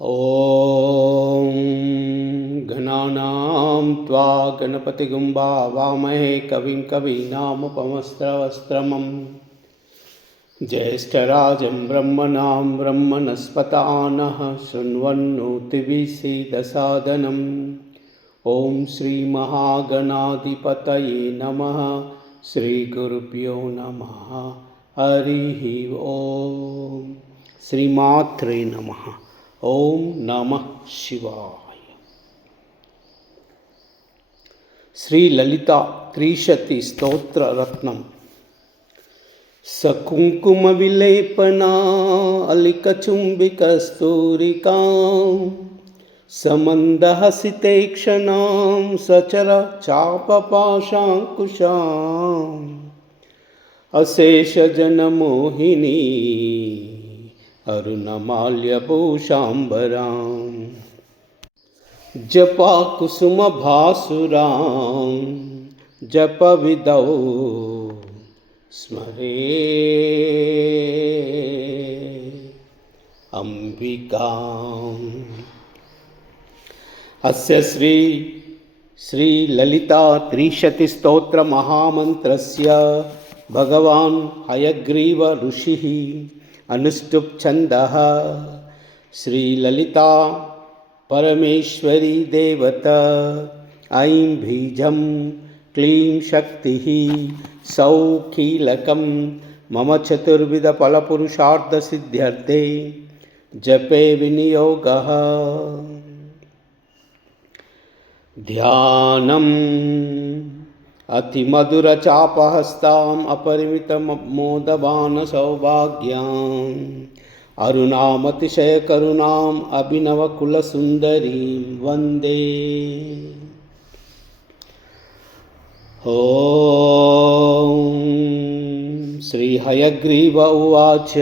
ॐ गणानां त्वा गणपतिगुं भावामहे कविं कवीनामुपमस्त्रवस्त्रमं ज्येष्ठराजं ब्रह्मणां ब्रह्मणस्पतानः शृण्वन्नोतिभिः ॐ श्रीमहागणाधिपतये नमः। श्रीगुरुभ्यो नमः। हरिः ॐ। श्रीमात्रे नमः। ओम नमः शिवाय। श्री ललिता त्रिशति स्तोत्र रत्नम। सकुंकुम विलेपना अलिकचुंबिक स्तूरिका समंदहसितेक्षणां सचर चापपाशांकुशाम् अशेष जनमोहिनी अरुणमाल्यभूषाम्बरां जपा कुसुम भासुरां जपविदौ स्मरे अंबिकाम्। अस्य श्री ललिता त्रिशति स्तोत्र महामंत्रस्य भगवान् हयग्रीव ऋषिः अनुष्टुप छंदः। श्री ललिता परमेश्वरी देवता ऐं बीजं क्लीं शक्तिः सौः कीलकं मम चतुर्विध फलपुरुषार्थ सिद्ध्यर्थे जपे विनियोगः। ध्यानम् अतिमधुरचापहस्ताम् अपरिमितमोदवान् सौभाग्याम् अरुणामतिशयकरुणाम् अभिनवकुलसुन्दरीं वन्दे। ॐ श्रीहयग्रीव उवाच।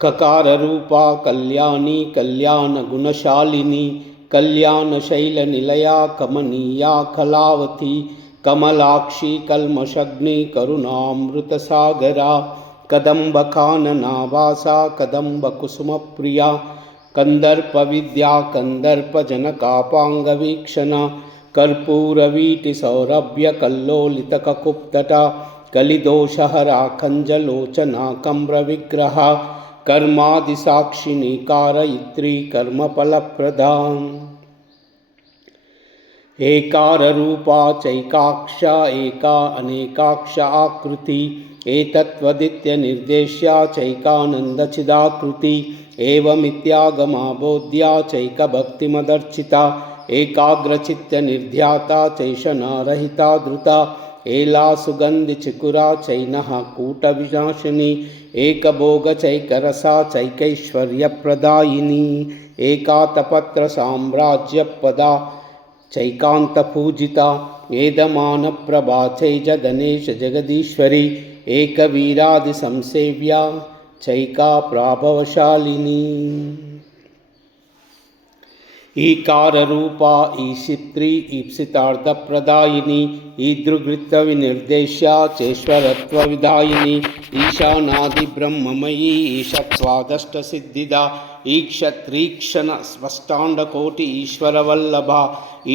ककाररूपा कल्याणी कल्याणगुणशालिनी कल्याणशैलनिलया कमनीया कलावती कमलाक्षी कल्मषग्नि करुणामृतसागरा कदम्बकाननावासा कदम्बकुसुमप्रिया कन्दर्पविद्या कन्दर्पजनकापाङ्गवीक्षणा कर्पूरवीटिसौरभ्यकल्लोलितककुप्तटा कलिदोषहरा कञ्जलोचना कम्रविग्रहा कर्मादिसाक्षिणी कारयित्री कर्मफलप्रदा एकाररूपा चैकाक्षा एका अनेकाक्ष आकृति एतत्त्वदित्यनिर्देश्या चैकानन्दचिदाकृति एवमित्यागमाबोध्या चैकभक्तिमदर्चिता एकाग्रचित्तनिर्ध्याता चैषणारहिता धृता एला सुगन्धिचिकुरा चैनः कूटविनाशिनी एकभोगचैकरसा चैकैश्वर्यप्रदायिनी एकातपत्रसाम्राज्यपदा चैकान्तपूजिता एदमानप्रभा चैजधनेश जगदीश्वरी एकवीरादिसंसेव्या चैका प्राभवशालिनी। ईकाररूपा ईशित्री ईप्सितार्थप्रदायिनी ईदृग्वृत्तविनिर्देश्या चेश्वरत्वविधायिनी ईशानादिब्रह्ममयी ईशत्वादष्टसिद्धिदा ईक्षत्रीक्षण स्पष्टाण्डकोटि ईश्वरवल्लभा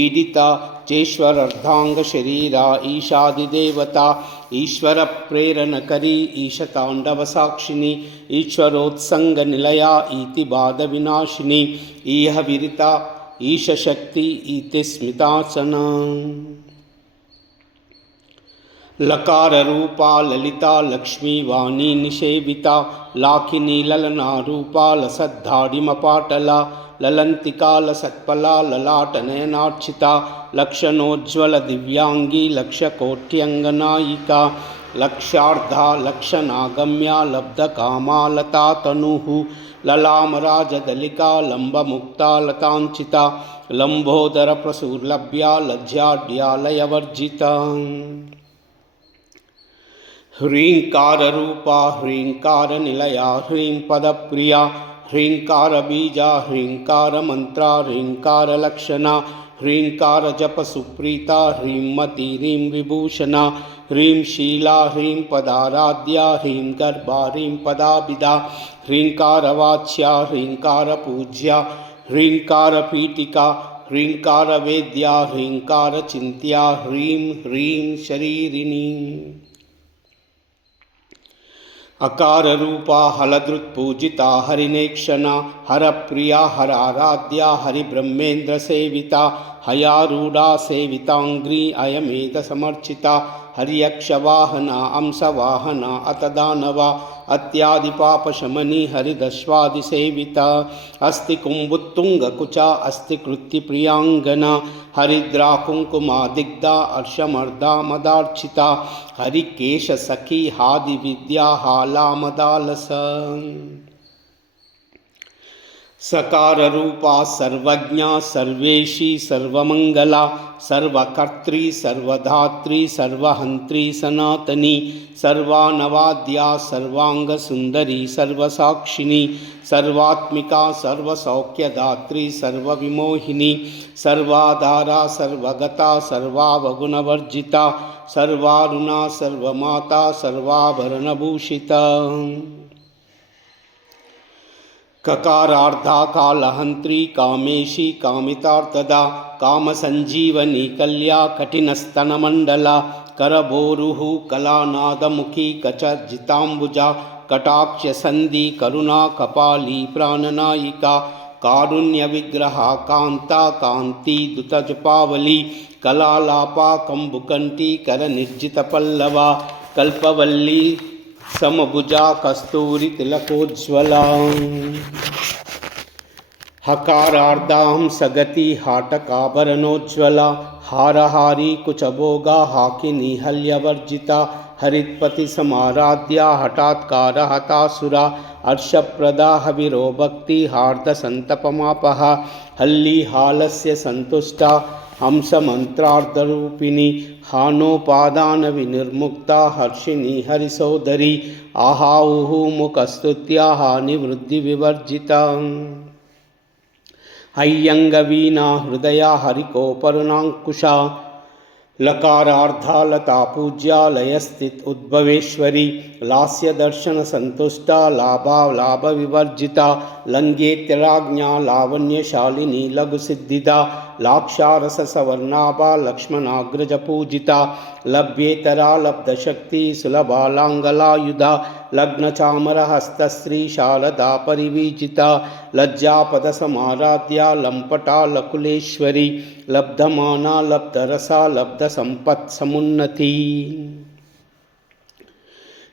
ईडिता चेश्वरार्धांगशरीरा ईशादिदेवता ईश्वरप्रेरणकरी ईशताण्डवसाक्षिणी ईश्वरोत्संगनिलया इतिबाधविनाशिनी ईह विरिता ईशशक्ति इति स्मितासना। लकाररूपा ललिता लक्ष्मी वाणी निषेविता लाखिनी ललनारूपा लसद्धाडिमपाटला ललंतिका लसत्पला ललाटनयनार्चिता लक्षणोज्ज्वल दिव्यांगी लक्षकोट्यंगनायिका लक्षार्धा लक्षनागम्या लब्धकामा लता तनुः ललामराजदलिका लंबमुक्ता लतांचिता लंबोदर प्रसूर्लभ्या लज्जाड्यालयवर्जिता। ह्रींकाररूपा ह्रींकारनिलया ह्रीं पदप्रिया ह्रींकारबीजा ह्रींकारमन्त्रा ह्रींकारलक्षणा ह्रींकार जप सुप्रीता ह्रीं मति ह्रीं विभूषणा ह्रीं शीला ह्रीं पदाराध्या ह्रीं गर्भा ह्रीं पदाभिदा ह्रींकार वाच्या ह्रींकार पूज्या ह्रींकार पीठिका ह्रींकार वेद्या ह्रींकार चिंत्या ह्रीं ह्रीं शरीरिणी अकार रूपा हलदृत्पूजिता हरिनेक्षणा हरप्रिया हराराध्या हरिब्रह्मेन्द्र सेविता हयारूढ़ा सेवितांग्री अयमेध समर्चिता हरियक्षवाहना अंशवाहना अतदानवा अत्यादि पापशमनी हरिदश्वादिसेविता अस्ति कुंभुत्तुंगकुचा अस्ति कृत्तिप्रियांगना हरिद्रा कुंकुमा दिग्धा अर्षमर्दा मदार्चिता हरिकेश सखी हादि विद्या हाला मदालस सकार रूपा सर्वज्ञा सर्वेशी सर्वमंगला सर्वकर्त्री सर्वधात्री सर्वहंत्री सनातनी सर्वानवाद्या सर्वांग सुंदरी सर्वसाक्षिणी सर्वात्मिका सर्वसौख्यदात्री सर्वविमोहिनी सर्वाधारा सर्वगता सर्वावगुणवर्जिता सर्वारुणा सर्वमाता सर्वाभरणभूषिता ककारार्धा कालहंत्री कामेशी कामितार्थदा कामसंजीवनी कल्या कठिनस्तनमंडला करबोरुः कलानादमुखी कचजितांबुजा कटाक्ष संधि करुणा कपाली प्राणनायिका कारुण्य विग्रहा कांता कांति दुतजपावली कलालापा कंबुकंटी कर निर्जित पल्लवा कल्पवल्ली समभुजा कस्तूरी तिलकोज्ज्वला हकारार्धां सगति हाटकाभरणोज्ज्वला हारहारी कुचभोगा हाकिनी हल्यवर्जिता हरित्पति समाराध्या हठात्कार हतासुरा अर्षप्रदा हविरो भक्ति हार्द संतपमापहा हल्ली हालस्य संतुष्टा हंस मंत्रार्धरूपिणी हानोपादान विनिर्मुक्ता हर्षिणी हरिसोदरी आहाऊह मुखस्तुत्या हानिवृद्धि विवर्जिता हय्यंगवीना हृदया हरिकोपरुणांकुशा लकारार्धा लता पूज्या लयस्थित उद्भवेश्वरी लास्य दर्शन संतुष्टा लाभा लाभ विवर्जिता लंघेत्यराज्ञा लावण्यशालिनी लघु सिद्धिदा लाक्षारस सवर्णाभा लक्ष्मणाग्रज पूजिता लभ्येतरा लब्धशक्ति सुलभा लांगलायुधा लग्न चामर हस्तश्री शारदा परिवीजिता लज्जापद समाराध्या लंपटा लकुलेश्वरी लब्धमाना लब्धरसा लब्ध संपत् समुन्नति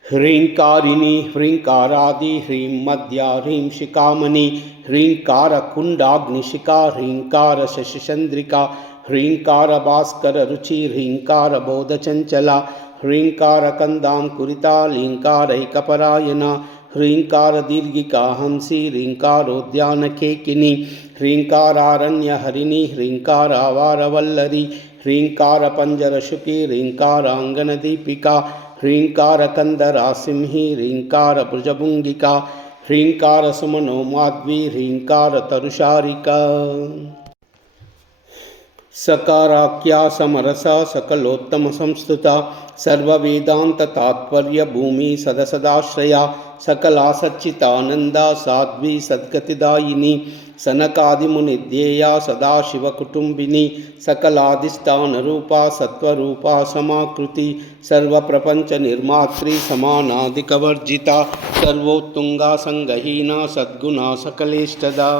ह्रींकारिणी ह्रींकारादि ह्रीं मध्या ह्रीं शिखामणि ह्रींकार कुंडाग्निशिखा ह्रींकार शशिचंद्रिका ह्रींकार भास्कर रुचि ह्रींकार बोधचंचला ह्रींकार कंदां कुरिता लींकारैकपरायणा ह्रींकार दीर्घिका हंसी ह्रींकारोद्यानकेकिनी ह्रींकारारण्य हरिणी ह्रींकारावारवल्लरी ह्रींकार पंजरशुकी ह्रींकारांगनदीपिका ह्रींकार कंदरा सिंही ह्रींकार भुजभुंगिका ह्रींकार सुमनो माध्वी ह्रींकार तरुशारिका सकाराख्या समरसा सकलोत्तम संस्तुता सर्ववेदांत तात्पर्य भूमि सदसदाश्रया सकला सच्चितानंदा साध्वी सद्गतिदायिनी सनकादिमुनिध्येया सदाशिवकुटुंबिनी सकलाधिष्ठान रूपा सत्वरूपा समाकृति सर्वप्रपंच निर्मात्री समानाधिकवर्जिता सर्वोत्तुंगा संगहीना सद्गुणा सकलेष्टदा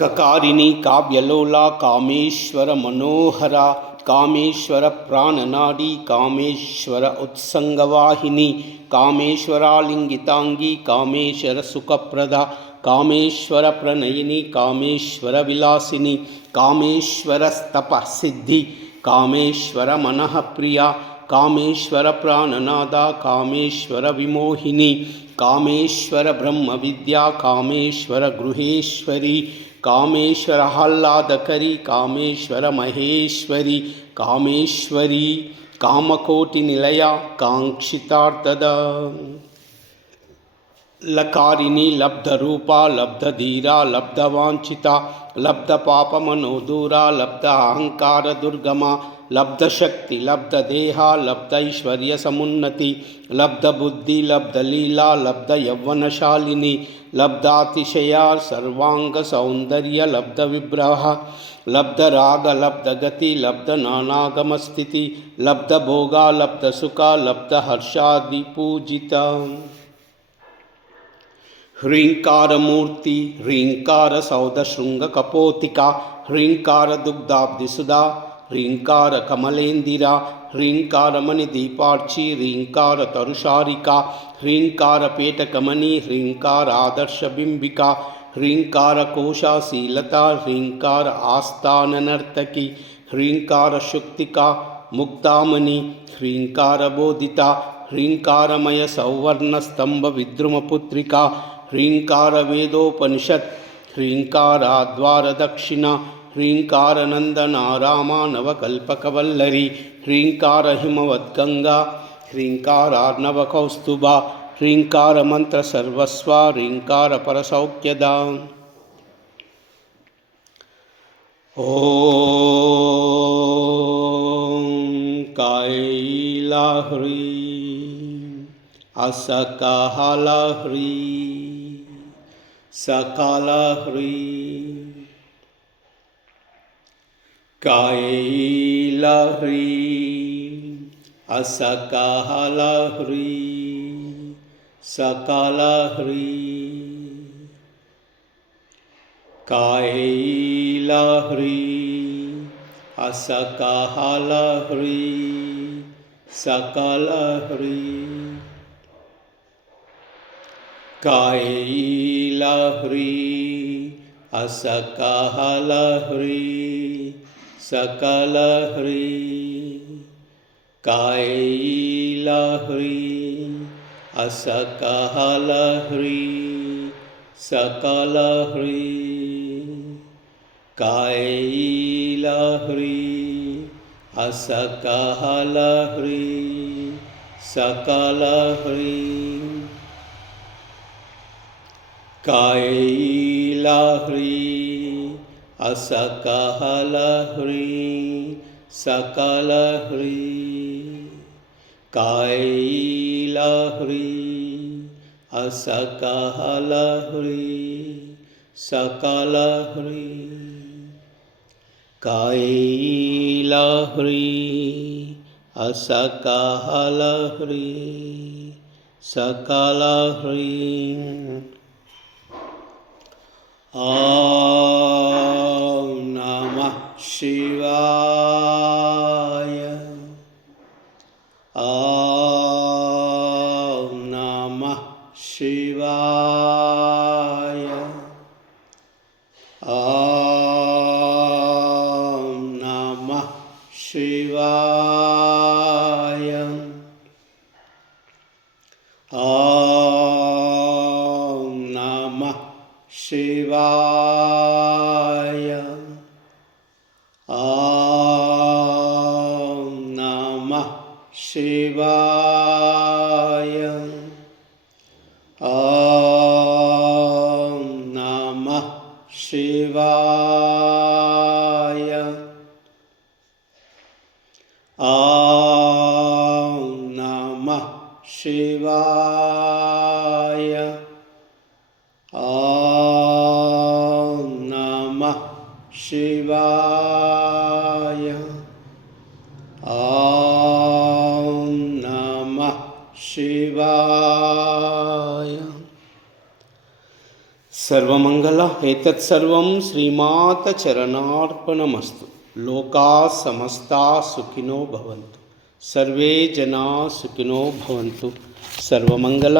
ककारिणी काव्यलोला कामेश्वर मनोहरा कामेश्वर प्राणनाडी कामेश्वर उत्संगवाहिनी कामेश्वरालिंगितांगी कामेश्वर सुखप्रदा कामेश्वर प्रणयिनी कामेश्वर विलासिनी कामेश्वर तपसिद्धि कामेश्वर मनः प्रिया कामेश्वर प्राणनादा कामेश्वर विमोहिनी कामेश्वर ब्रह्म विद्या कामेश्वर गृहेश्वरी कामेश्वर आह्लादकरी कामेश्वर महेश्वरी कामेश्वरी कामकोटि निलया कांक्षितार्थदा लकारिणी लब्धरूपा लब्धधीरा लब्धवांछिता लब्धपापमनोदूरा लब्धाहंकारदुर्गमा लब्धशक्ति लब्धदेहा लब्धैश्वर्यसमुन्नति लब्धबुद्धि लब्धलीला लब्धयौवनशालिनी लब्धातिशया सर्वांगसौन्दर्य लब्धविग्रह लब्धराग लब्धगति लब्धनानागमस्थिति लब्धभोगा लब्धसुखा लब्धहर्षादिपूजिता ह्रींकारमूर्ति ह्रींकारसौधशृङ्गकपोतिका ह्रींकारदुग्धाब्धिसुधा ह्रींकारकमलेन्दिरा ह्रींकारमणिदीपार्ची ह्रींकारतरुशारिका ह्रींकारपेटकमणि ह्रींकारादर्शबिम्बिका ह्रींकारकोशाशीलता ह्रींकार आस्थाननर्तकी ह्रींकारशुक्तिका मुक्तामणि ह्रींकारबोधिता ह्रींकारमयसौवर्णस्तम्भविद्रुमपुत्रिका ह्रींकारवेदोपनिषत् ह्रींकाराद्वारदक्षिणा ह्रींकारनन्दनारामा नवकल्पकवल्लरी ह्रींकारहिमवद्गङ्गा ह्रींकारार्णवकौस्तुभा ह्रींकारमन्त्रसर्वस्वा ह्रींकारपरसौख्यदा ॐ कैलाह्रीं असकालाह्रीं सकालाह्रीं कैलाह्रीं असकालाह्रीं सकालाह्रीं कैलाह्रीं असकालाह्रीं सकलाह्रीं कैलाह्रीं असकालाह्रीं सकलाह्रीं कैलाह्रीं असकालाह्रीं सकलाह्रीं कैलाह्रीं असकालाह्रीं सकलाह्रीं कैलाह्रीं असकालाह्रीं सकलाह्रीं कैलाह्रीं असकालाह्रीं सकलाह्रीं कैलाह्रीं असकालाह्रीं सकलाह्रीं ॐ नमः शिवाय ॐ नमः शिवाय ॐ नमः शिवाय ॐ नमः शिवाय ॐ नमः शिवाय ॐ नमः शिवाय ॐ नमः शिवाय ॐ नमः शिवाय ॐ नमः शिवाय सर्वमंगल एतत्सर्वं श्रीमाता चरणार्पणमस्तु। लोकाः समस्ताः सुखिनो भवन्तु, सर्वे जनाः सुखिनो भवन्तु। सर्वमंगल।